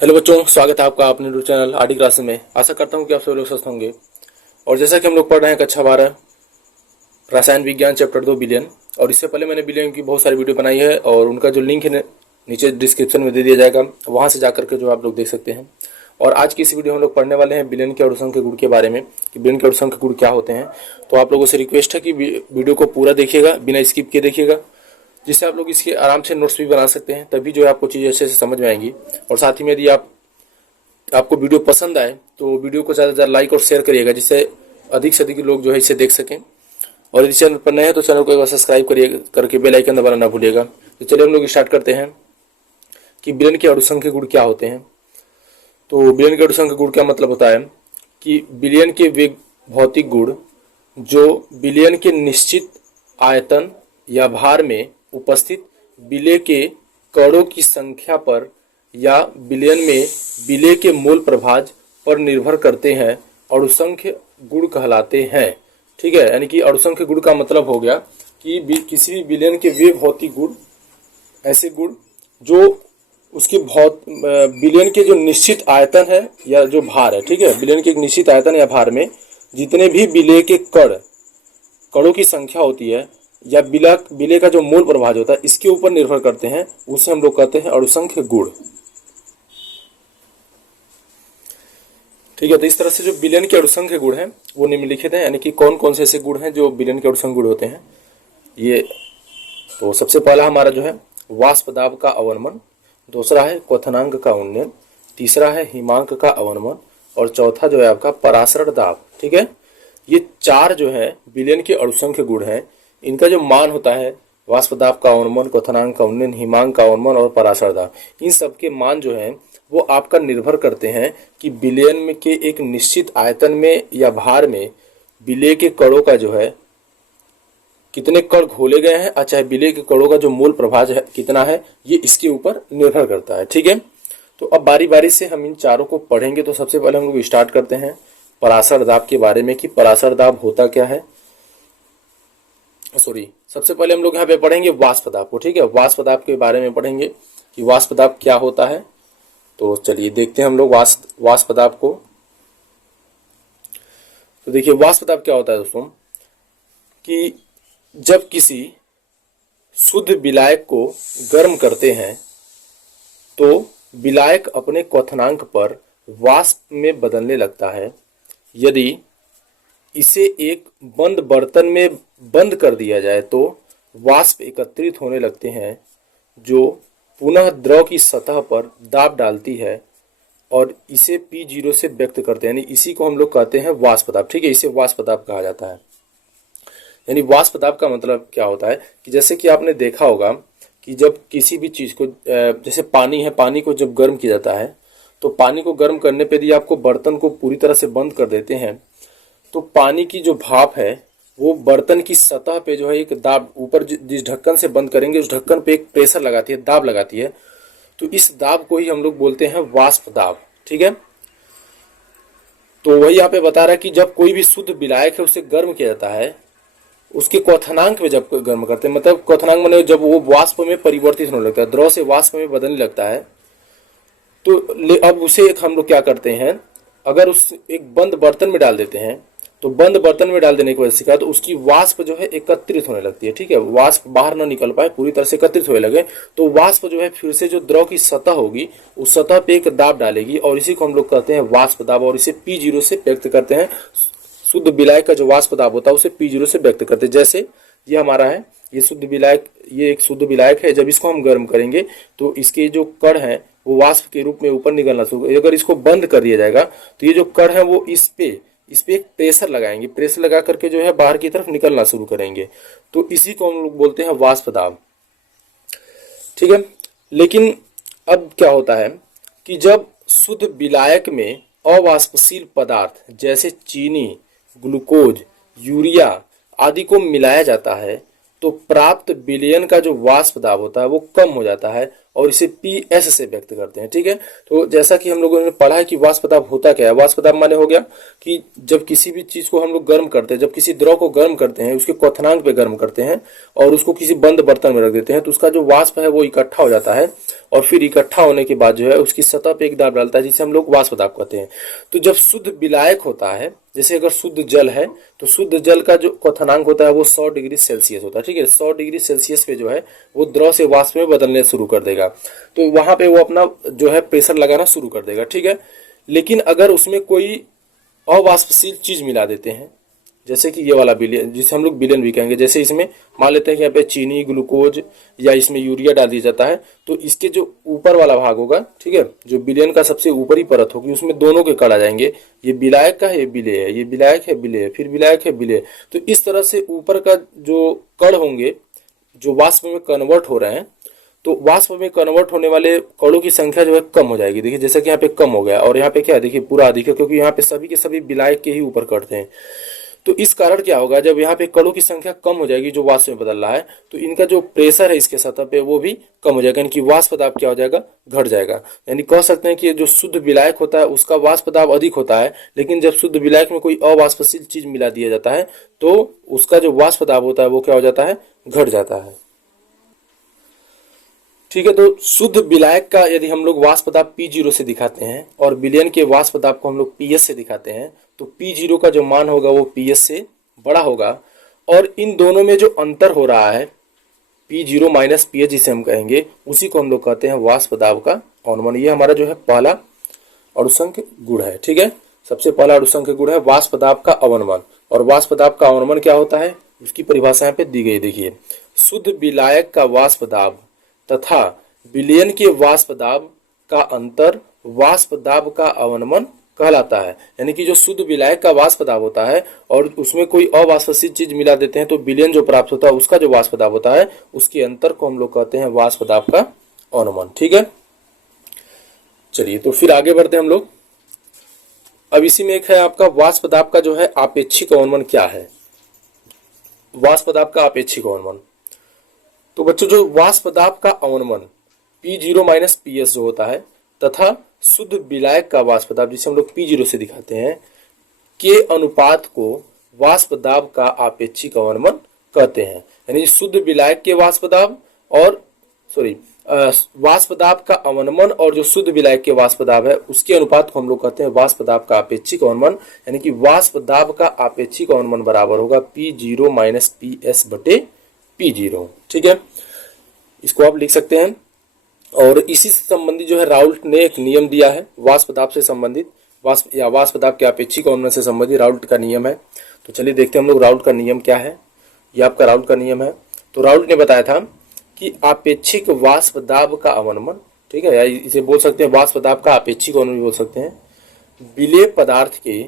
Hello बच्चों, स्वागत है आपका अपने यूट्यूब चैनल आरडी क्लासेस में। आशा करता हूं कि आप सभी लोग स्वस्थ होंगे। और जैसा कि हम लोग पढ़ रहे हैं कक्षा 12 रसायन विज्ञान चैप्टर 2 बिलियन। और इससे पहले मैंने बिलियन की बहुत सारी वीडियो बनाई है और उनका जो लिंक है नीचे डिस्क्रिप्शन में दे दिया जाएगा, वहां से जाकर के जो आप लोग देख सकते हैं। और आज की इस वीडियो में हम लोग पढ़ने वाले हैं बिलियन के अणुसंख्य गुण के बारे में कि बिलियन के अणुसंख्य गुण क्या होते हैं। तो आप लोगों से रिक्वेस्ट है कि वीडियो को पूरा देखिएगा, बिना स्किप किए देखिएगा, जिससे आप लोग इसके आराम से नोट्स भी बना सकते हैं। तभी जो है आपको चीज़ें अच्छे से समझ में आएंगी। और साथ ही में यदि आपको वीडियो पसंद आए तो वीडियो को ज़्यादा से ज़्यादा लाइक और शेयर करिएगा, जिससे अधिक से अधिक लोग जो है इसे देख सकें। और यदि चैनल पर नए हैं तो चैनल को एक बार सब्सक्राइब करिए करके बेल आइकन दबाना ना भूलिएगा। तो चलिए हम लोग स्टार्ट करते हैं कि बिलियन के अणुसंख्य गुण क्या होते हैं। तो बिलियन के अणुसंख्य गुण का मतलब होता है कि बिलियन के वे भौतिक गुण जो बिलियन के निश्चित आयतन या भार में उपस्थित विलेय के कणों की संख्या पर या बिलियन में विलेय के मोल प्रभाज पर निर्भर करते हैं, अणुसंख्य गुण कहलाते हैं। ठीक है, यानी कि अणुसंख्य गुण का मतलब हो गया कि किसी भी बिलियन के वे भौतिक गुण, ऐसे गुण जो उसके बिलियन के जो निश्चित आयतन है या जो भार है, ठीक है, बिलियन के एक निश्चित आयतन या भार में जितने भी विलेय के कणों की संख्या होती है या विलेय का जो मोल प्रभाज होता है, इसके ऊपर निर्भर करते हैं, उसे हम लोग कहते हैं अणुसंख्य गुण। ठीक है, तो इस तरह से जो बिलियन के अणुसंख्य गुण हैं वो निम्नलिखित हैं, यानी कि कौन कौन से ऐसे गुण हैं जो बिलियन के अणुसंख्य गुण होते हैं। ये तो सबसे पहला हमारा जो है वाष्प दाब का अवनमन, दूसरा है क्वथनांक का उन्नयन, तीसरा है हिमांक का अवनमन और चौथा जो है आपका परासरण दाब। ठीक है, ये चार जो है बिलियन के अणुसंख्य गुण हैं। इनका जो मान होता है वाष्प दाब का अवनमन, क्वथनांक का उन्नयन, हिमांक का अवनमन और परासरण दाब, इन सबके मान जो है वो आपका निर्भर करते हैं कि बिलियन में के एक निश्चित आयतन में या भार में विलेय के कणों का जो है कितने कण घोले गए हैं, चाहे विलेय के कणों का जो मूल प्रभाज है कितना है, ये इसके ऊपर निर्भर करता है। ठीक है, तो अब बारी बारी से हम इन चारों को पढ़ेंगे। तो सबसे पहले हम लोग स्टार्ट करते हैं परासरण दाब के बारे में कि परासरण दाब होता क्या है। सबसे पहले हम लोग यहाँ पे पढ़ेंगे वाष्प दाब को। ठीक है, वाष्प दाब के बारे में पढ़ेंगे कि वाष्प दाब क्या होता है। तो चलिए देखते हैं हम लोग वाष्प दाब को। तो देखिए वाष्प दाब क्या होता है दोस्तों, कि जब किसी शुद्ध विलायक को गर्म करते हैं तो विलायक अपने क्वथनांक पर वाष्प में बदलने लगता है। यदि इसे एक बंद बर्तन में बंद कर दिया जाए तो वाष्प एकत्रित होने लगते हैं, जो पुनः द्रव की सतह पर दाब डालती है और इसे P0 से व्यक्त करते हैं, यानी इसी को हम लोग कहते हैं वाष्प दाब। ठीक है, इसे वाष्प दाब कहा जाता है। यानी वाष्प दाब का मतलब क्या होता है कि जैसे कि आपने देखा होगा कि जब किसी भी चीज़ को, जैसे पानी है, पानी को जब गर्म किया जाता है तो पानी को गर्म करने पे यदि आपको बर्तन को पूरी तरह से बंद कर देते हैं तो पानी की जो भाप है वो बर्तन की सतह पे जो है एक दाब, ऊपर जिस ढक्कन से बंद करेंगे उस ढक्कन पे एक प्रेशर लगाती है, दाब लगाती है। तो इस दाब को ही हम लोग बोलते हैं वाष्प दाब। ठीक है, तो वही यहाँ पे बता रहा है कि जब कोई भी शुद्ध विलायक है उसे गर्म किया जाता है, उसके क्वथनांक में जब गर्म करते हैं, मतलब क्वथनांक माने जब वो वाष्प में परिवर्तित होने लगता है, द्रव से वाष्प में बदलने लगता है, तो अब उसे एक हम लोग क्या करते हैं, अगर उस एक बंद बर्तन में डाल देते हैं तो बंद बर्तन में डाल देने की वजह से क्या, तो उसकी वाष्प जो है एकत्रित होने लगती है। ठीक है, वाष्प बाहर ना निकल पाए, पूरी तरह से एकत्रित होने लगे तो वाष्प जो है फिर से जो द्रव की सतह होगी उस सतह पे एक दाब डालेगी और इसी को हम लोग कहते हैं वाष्प दाब और इसे P0 से व्यक्त करते हैं। शुद्ध विलायक का जो वाष्प दाब होता है उसे P0 से व्यक्त करते हैं। जैसे ये हमारा है, ये शुद्ध विलायक, ये एक शुद्ध विलायक है, जब इसको हम गर्म करेंगे तो इसके जो कण है वो वाष्प के रूप में ऊपर निकलना शुरू, अगर इसको बंद कर दिया जाएगा तो ये जो कण है वो इस पे एक प्रेशर लगाएंगे, प्रेशर लगा करके जो है बाहर की तरफ निकलना शुरू करेंगे, तो इसी को हम लोग बोलते हैं वाष्प दाब। ठीक है, लेकिन अब क्या होता है कि जब शुद्ध विलायक में अवाष्पशील पदार्थ जैसे चीनी, ग्लूकोज, यूरिया आदि को मिलाया जाता है तो प्राप्त विलयन का जो वाष्प दाब होता है वो कम हो जाता है और इसे PS से व्यक्त करते हैं। ठीक है, तो जैसा कि हम लोगों ने पढ़ा है कि वाष्प दाब होता क्या है। वाष्प दाब माने हो गया कि जब किसी भी चीज को हम लोग गर्म करते हैं, जब किसी द्रव को गर्म करते हैं, उसके क्वथनांक पे गर्म करते हैं और उसको किसी बंद बर्तन में रख देते हैं, तो उसका जो वाष्प है वो इकट्ठा हो जाता है और फिर इकट्ठा होने के बाद जो है उसकी सतह पे एक दाब डालता है, जिसे हम लोग वाष्प दाब कहते हैं। तो जब शुद्ध विलायक होता है, जैसे अगर शुद्ध जल है तो शुद्ध जल का जो क्वथनांक होता है वो 100 डिग्री सेल्सियस होता है। ठीक है, 100 डिग्री सेल्सियस पे जो है वो द्रव से वाष्प में बदलने शुरू कर देगा, तो वहां पे वो अपना जो है प्रेशर लगाना शुरू कर देगा। ठीक है, लेकिन अगर उसमें कोई अवाष्पशील चीज मिला देते हैं, जैसे कि ये वाला विलयन, जिसे हम लोग विलयन भी कहेंगे, जैसे इसमें मान लेते हैं कि यहाँ पे चीनी, ग्लूकोज या इसमें यूरिया डाल दिया जाता है, तो इसके जो ऊपर वाला भाग होगा, ठीक है, जो विलयन का सबसे ऊपरी परत होगी, उसमें दोनों के कण आ जाएंगे। ये विलायक का है, ये विलेय है, ये विलायक है, विलेय है, फिर विलायक है, विलेय। तो इस तरह से ऊपर का जो कण होंगे जो वाष्प में कन्वर्ट हो रहे हैं, तो वाष्प में कन्वर्ट होने वाले कणों की संख्या जो है कम हो जाएगी। देखिए जैसे कि यहाँ पे कम हो गया और यहाँ पे क्या है, देखिए पूरा अधिक है, क्योंकि यहाँ पे सभी के सभी विलायक के ही ऊपर कटते हैं। तो इस कारण क्या होगा, जब यहाँ पे कणों की संख्या कम हो जाएगी जो वाष्प में बदल रहा है, तो इनका जो प्रेशर है इसके सतह पे वो भी कम हो जाएगा, यानी कि वाष्प दाब क्या हो जाएगा, घट जाएगा। यानी कह सकते हैं कि जो शुद्ध विलायक होता है उसका वाष्प दाब अधिक होता है, लेकिन जब शुद्ध विलायक में कोई अवाष्पशील चीज मिला दिया जाता है तो उसका जो वाष्प दाब होता है वो क्या हो जाता है, घट जाता है। ठीक है, तो शुद्ध विलायक का यदि हम लोग वाष्प दाब P0 से दिखाते हैं और विलयन के वाष्प दाब को हम लोग PS से दिखाते हैं, तो P0 का जो मान होगा वो PS से बड़ा होगा और इन दोनों में जो अंतर हो रहा है P0 माइनस PS जिसे हम कहेंगे, उसी को हम लोग कहते हैं वाष्प दाब का अवनमन। ये हमारा जो है पहला अणुसंख्य गुण है। ठीक है, सबसे पहला अणुसंख्य गुण है वाष्प दाब का अवनमन। और वाष्प दाब का अवनमन क्या होता है, उसकी परिभाषा यहाँ पे दी गई, देखिए, शुद्ध विलायक का वाष्प दाब तथा विलयन के वाष्प दाब का अंतर वाष्प दाब का अवनमन कहलाता है। यानी कि जो शुद्ध विलायक का वाष्प दाब होता है और उसमें कोई अवाष्पशील चीज मिला देते हैं, तो विलयन जो प्राप्त होता है उसका जो वाष्प दाब होता है उसके अंतर को हम लोग कहते हैं वाष्प दाब का अवनमन। ठीक है, चलिए तो फिर आगे बढ़ते हैं हम लोग। अब इसी में एक है आपका वाष्प दाब का जो है आपेक्षिक अवनमन क्या है। वाष्प दाब का आपेक्षिक अवनमन, तो बच्चों जो वाष्प दाब का अवनमन P0 माइनस PS जो होता है तथा शुद्ध विलायक का वाष्प दाब जिसे हम लोग P0 से दिखाते हैं के अनुपात को वाष्प दाब का आपेक्षिक अवनमन कहते हैं। यानी शुद्ध विलायक के वाष्प दाब और वाष्प दाब का अवनमन और जो शुद्ध विलायक के वाष्प दाब है उसके अनुपात को हम लोग कहते हैं वाष्प दाब का आपेक्षिक अवनमन। यानी कि वाष्प दाब का आपेक्षिक अवनमन बराबर होगा P0 माइनस PS बटे P0। ठीक है, इसको आप लिख सकते हैं। और इसी से संबंधित जो है राउल्ट ने एक नियम दिया है वाष्प दाब से संबंधित, वाष्प दाब के आपेक्षिक अवनमन से संबंधित राउल्ट का नियम है। तो चलिए देखते हैं हम लोग राउल्ट का नियम क्या है। यह आपका राउल्ट का नियम है। तो राउल्ट ने बताया था कि आपेक्षिक वाष्प दाब का अवनमन, ठीक है, या इसे बोल सकते हैं वाष्प दाब का आपेक्षिक अवनमन बोल सकते हैं, विलेय पदार्थ के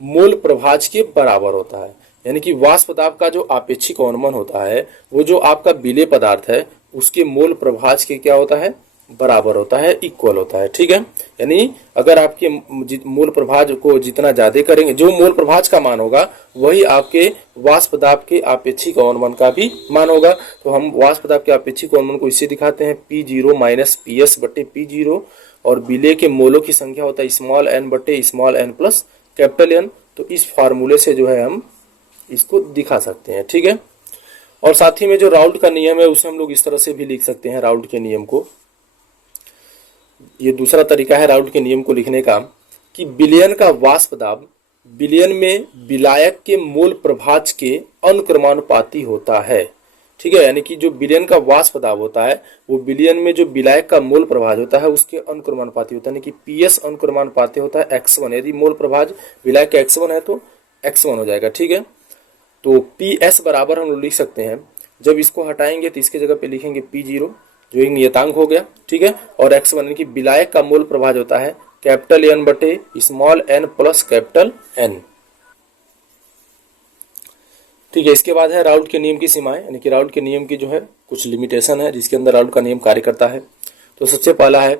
मोल प्रभाज के बराबर होता है। यानी कि वाष्प दाब का जो आपेक्षिक अवनमन होता है वो जो आपका विलेय पदार्थ है उसके मोल प्रभाज के क्या होता है, बराबर होता है, इक्वल होता है। ठीक है, यानी अगर आपके मोल प्रभाज को जितना ज्यादा करेंगे, जो मोल प्रभाज का मान होगा वही आपके वाष्प दाब के आपेक्षिक अवनमन का भी मान होगा। तो हम वाष्प दाब के आपेक्षिक अवनमन को इससे दिखाते हैं P0 माइनस PS बटे P0 और विलेय के मोलों की संख्या होता है स्मॉल n बटे small n plus capital N। तो इस फार्मूले से जो है हम इसको दिखा सकते हैं। ठीक है, और साथ ही में जो राउल्ट का नियम है उसे हम लोग इस तरह से भी लिख सकते हैं राउल्ट के नियम को। ये दूसरा तरीका है राउल्ट के नियम को लिखने का कि विलयन का वाष्प दाब विलयन में विलायक के मोल प्रभाज के अनुक्रमानुपाती होता है। ठीक है, यानी कि जो विलयन का वाष्प दाब होता है वो विलयन में जो विलायक का मोल प्रभाज होता है उसके अनुक्रमानुपाती होता है। यानी कि PS अनुक्रमानुपाती होता है X1। यदि मोल प्रभाज विलायक का X1 है तो X1 हो जाएगा। ठीक है, तो PS बराबर हम लोग लिख सकते हैं, जब इसको हटाएंगे तो इसके जगह पे लिखेंगे P0 जो एक नियतांक हो गया। ठीक है, और X1 यानी कि विलायक का मोल प्रभाज होता है कैपिटल N बटे small n plus capital N। ठीक है, इसके बाद है राउल्ट के नियम की सीमाएं, यानी कि राउल्ट के नियम की जो है कुछ लिमिटेशन है जिसके अंदर राउल्ट का नियम कार्य करता है। तो सबसे पहला है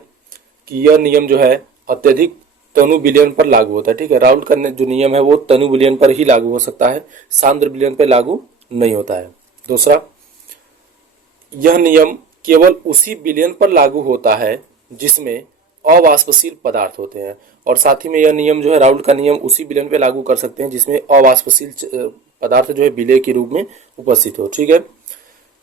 कि यह नियम जो है अत्यधिक तनु विलयन पर लागू होता है। ठीक है, राउल्ट का जो नियम है वो तनु विलयन पर ही लागू हो सकता है, सांद्र विलयन पर लागू नहीं होता है। दूसरा, यह नियम केवल उसी विलयन पर लागू होता है जिसमें अवाष्पशील पदार्थ होते हैं। और साथ ही में यह नियम जो है, राउल्ट का नियम, उसी विलयन पे लागू कर सकते हैं जिसमें अवाष्पशील पदार्थ जो है विलेय के रूप में उपस्थित हो। ठीक है।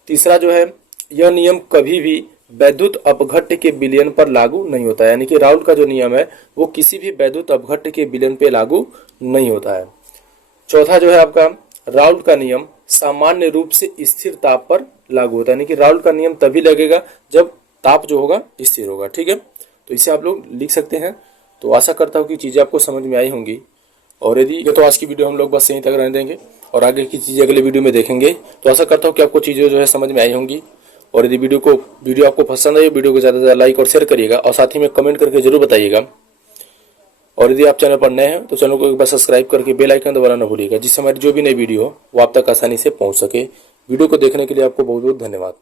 तीसरा जो है, यह नियम कभी भी वैद्युत अपघट्य के विलयन पर लागू नहीं होता है, यानी कि राउल्ट का जो नियम है वो किसी भी वैद्युत अपघट्य के विलयन पे लागू नहीं होता है। चौथा जो है आपका, राउल्ट का नियम सामान्य रूप से स्थिर ताप पर लागू होता है, यानी कि राउल्ट का नियम तभी लगेगा जब ताप जो होगा स्थिर होगा। ठीक है। तो इसे आप लोग लिख सकते हैं। तो आशा करता हूँ कि चीज़ें आपको समझ में आई होंगी। और यदि ये तो आज की वीडियो हम लोग बस यहीं तक रहने देंगे और आगे की चीज़ें अगले वीडियो में देखेंगे। तो आशा करता हूँ कि आपको चीज़ें जो है समझ में आई होंगी। और यदि वीडियो आपको पसंद आई, वीडियो को ज़्यादा से ज़्यादा लाइक और शेयर करिएगा और साथ ही में कमेंट करके जरूर बताइएगा। और यदि आप चैनल पर नए हैं तो चैनल को एक बार सब्सक्राइब करके बेल आइकन दबाना न भूलिएगा, जिससे हमारी जो भी नई वीडियो हो वो आप तक आसानी से पहुँच सके। वीडियो को देखने के लिए आपको बहुत बहुत धन्यवाद।